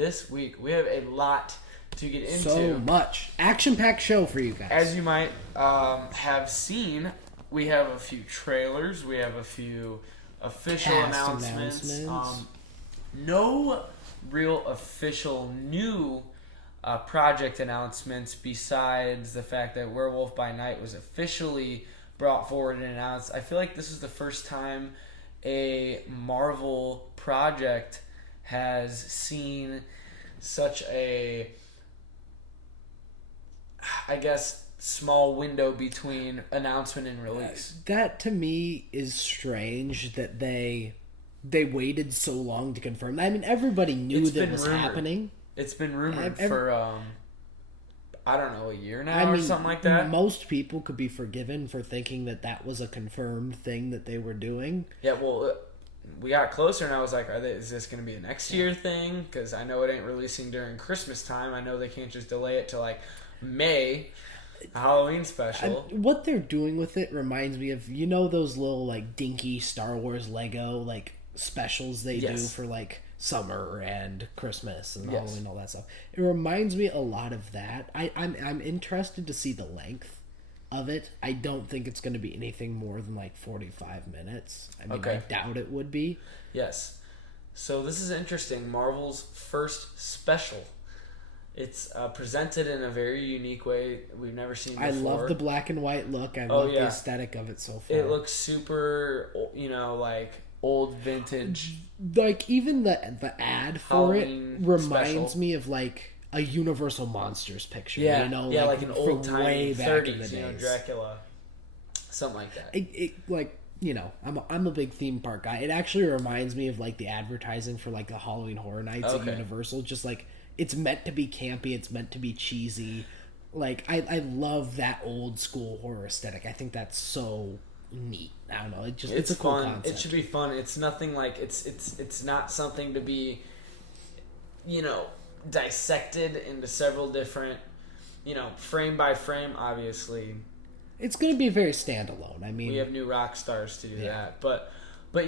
this week. We have a lot to get into. So much. Action-packed show for you guys. As you might have seen, we have a few trailers. We have a few official announcements. No real official new project announcements besides the fact that Werewolf by Night was officially brought forward and announced. I feel like this is the first time a Marvel project has seen such a, I guess, small window between announcement and release. That to me is strange that they waited so long to confirm. I mean, everybody knew that was happening. It's been rumored for I don't know, a year now or something like that. Most people could be forgiven for thinking that was a confirmed thing that they were doing. Yeah, well, we got closer and I was like, is this going to be a next year thing? Because I know it ain't releasing during Christmas time. I know they can't just delay it to like May, a Halloween special. What they're doing with it reminds me of, you know, those little like dinky Star Wars Lego like specials they do for like summer and Christmas and Halloween and all that stuff. It reminds me a lot of that. I'm interested to see the length of it. I don't think it's going to be anything more than like 45 minutes. I mean, I doubt it would be. Yes. So this is interesting. Marvel's first special. It's presented in a very unique way we've never seen before. I love the black and white look. I love the aesthetic of it so far. It looks super, like old vintage. Like even the ad for Halloween it reminds me of like a Universal Monsters picture. Yeah, you know, like an old time way back 30s, in the days. Dracula, something like that. It like, you know, I'm a big theme park guy. It actually reminds me of like the advertising for like the Halloween Horror Nights at Universal. Just like it's meant to be campy, it's meant to be cheesy. Like I love that old school horror aesthetic. I think that's so neat. I don't know. It's a cool fun. concept. It should be fun. It's nothing like it's not something to be, dissected into several different, frame by frame. Obviously, it's going to be very standalone. I mean, we have new rock stars to do that, but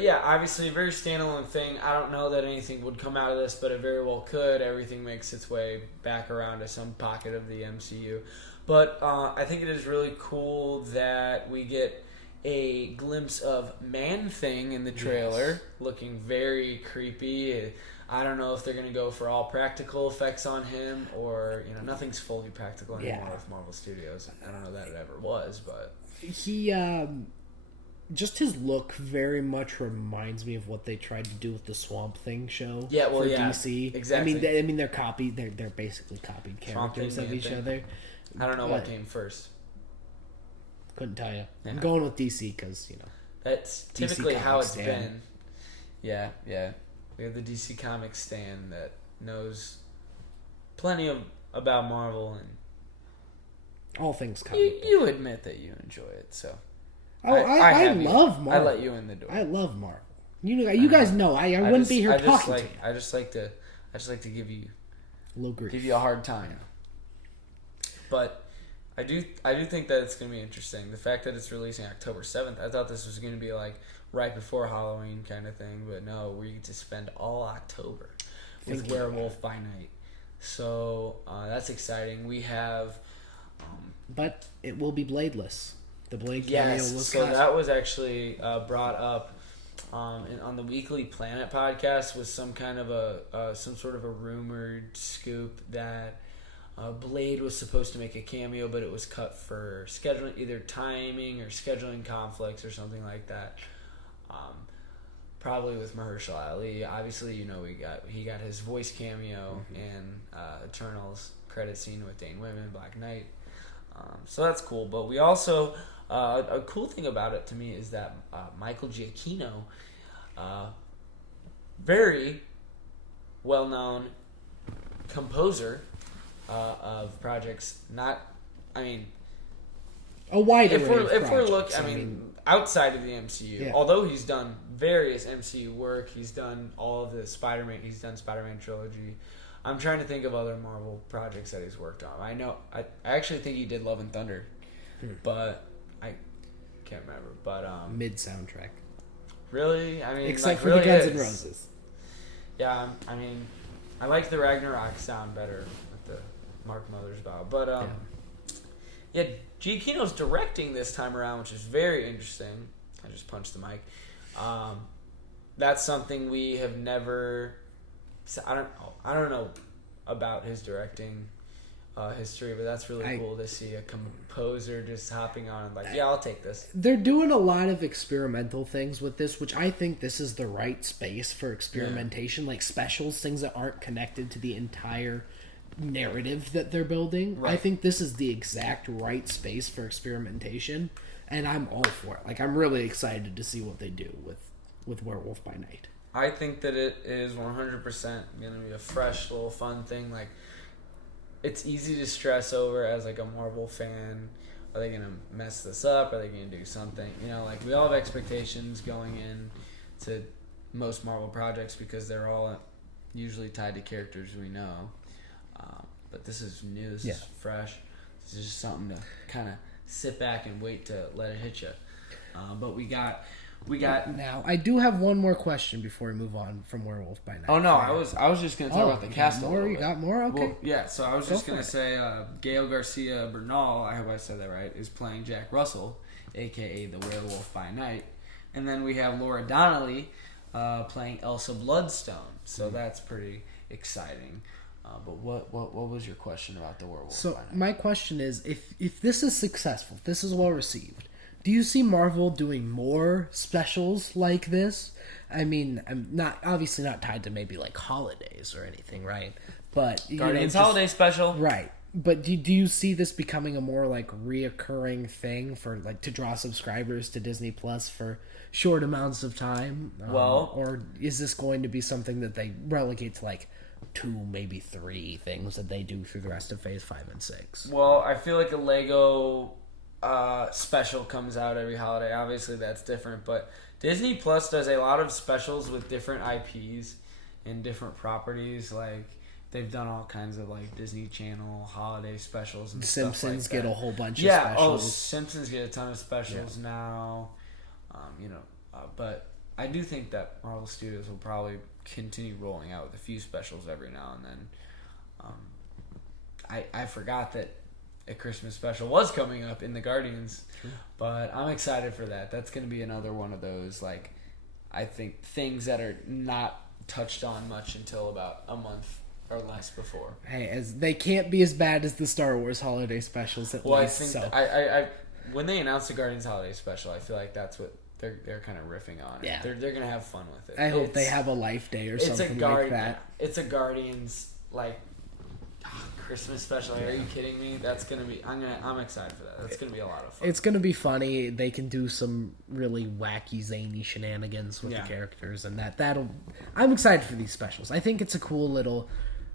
yeah, obviously a very standalone thing. I don't know that anything would come out of this, but it very well could. Everything makes its way back around to some pocket of the MCU, but I think it is really cool that we get a glimpse of Man-Thing in the trailer, looking very creepy. I don't know if they're going to go for all practical effects on him, or nothing's fully practical anymore with Marvel Studios. I don't know that it ever was, but he just his look very much reminds me of what they tried to do with the Swamp Thing show. for DC. Exactly. I mean, they're basically copied characters of each other. I don't know what came first. Couldn't tell you. I'm going with DC because that's typically how it's been. Yeah. We have the DC Comics stand that knows plenty about Marvel, and all things comic. You admit that you enjoy it, so. I love Marvel. I let you in the door. I love Marvel. You guys know I wouldn't be here talking to you. I just like to give you a little grief. Give you a hard time. But I do think that it's going to be interesting. The fact that it's releasing October 7th, I thought this was going to be like right before Halloween kind of thing, but no, we get to spend all October with Werewolf by Night. So that's exciting. We have... but it will be bladeless. The Blade cameo was so cut. That was actually brought up on the Weekly Planet podcast with some kind of some sort of a rumored scoop that Blade was supposed to make a cameo, but it was cut for scheduling, either timing or scheduling conflicts or something like that. Probably with Mahershala Ali. Obviously, he got his voice cameo in Eternals credit scene with Dane Whitman, Black Knight. So that's cool. But we also a cool thing about it to me is that Michael Giacchino, very well-known composer of projects. A wide array of projects. If we're looking, outside of the MCU, although he's done various MCU work, he's done all of the Spider-Man. He's done Spider-Man trilogy. I'm trying to think of other Marvel projects that he's worked on. I know. I actually think he did Love and Thunder, but I can't remember. But mid soundtrack. Really, I mean, except for the Guns N' Roses. Yeah, I mean, I like the Ragnarok sound better with the Mark Mothersbaugh. But, yeah, Giacchino's directing this time around, which is very interesting. I just punched the mic. That's something we have never... I don't know about his directing history, but that's really cool to see a composer just hopping on and like, yeah, I'll take this. They're doing a lot of experimental things with this, which I think this is the right space for experimentation, like specials, things that aren't connected to the entire narrative that they're building. Right. I think this is the exact right space for experimentation, and I'm all for it. Like, I'm really excited to see what they do with Werewolf by Night. I think that it is 100% going to be a fresh, little fun thing. Like, it's easy to stress over as, like, a Marvel fan. Are they going to mess this up? Are they going to do something? You know, like, we all have expectations going in to most Marvel projects because they're all usually tied to characters we know. But this is new. This is fresh. This is just something to kind of sit back and wait to let it hit you. But we got. Now, I do have one more question before we move on from Werewolf by Night. Oh no, I was just going to talk about the cast a little bit. You got more? Okay. Well, yeah, so I was just going to say Gael Garcia Bernal, I hope I said that right, is playing Jack Russell, a.k.a. the Werewolf by Night. And then we have Laura Donnelly playing Elsa Bloodstone. So that's pretty exciting. But what was your question about the Werewolf by Night? My question is, if this is successful, if this is well received, do you see Marvel doing more specials like this? I mean, I'm obviously not tied to maybe like holidays or anything, right? But Guardians holiday special, right? But do you see this becoming a more like reoccurring thing for like to draw subscribers to Disney Plus for short amounts of time? Or is this going to be something that they relegate to like 2, maybe 3 things that they do through the rest of Phase 5 and 6? Well, I feel like a Lego special comes out every holiday. Obviously, that's different, but Disney Plus does a lot of specials with different IPs and different properties. Like, they've done all kinds of like Disney Channel holiday specials and Simpsons stuff like get that. A whole bunch of specials. Simpsons get a ton of specials now. But I do think that Marvel Studios will probably continue rolling out with a few specials every now and then. I forgot that a Christmas special was coming up in the Guardians, but I'm excited for that. That's going to be another one of those, like, I think things that are not touched on much until about a month or less before. Hey, as they can't be as bad as the Star Wars holiday specials at least. I think I when they announced the Guardians holiday special, I feel like that's what they're kind of riffing on. Yeah, they're going to have fun with it. I hope they have a Life Day or something like that. It's a Guardians like Christmas special. Are you kidding me? That's gonna be. I'm excited for that. That's gonna be a lot of fun. It's gonna be funny. They can do some really wacky, zany shenanigans with the characters, and that'll. I'm excited for these specials. I think it's a cool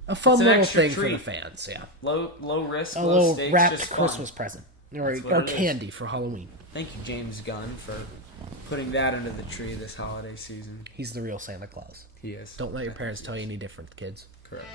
a fun little thing for the fans. Yeah. Low risk, a low little stakes, wrapped just Christmas fun. present or candy for Halloween. Thank you, James Gunn, for putting that under the tree this holiday season. He's the real Santa Claus. He is. Don't let your parents tell you any different, kids. Correct.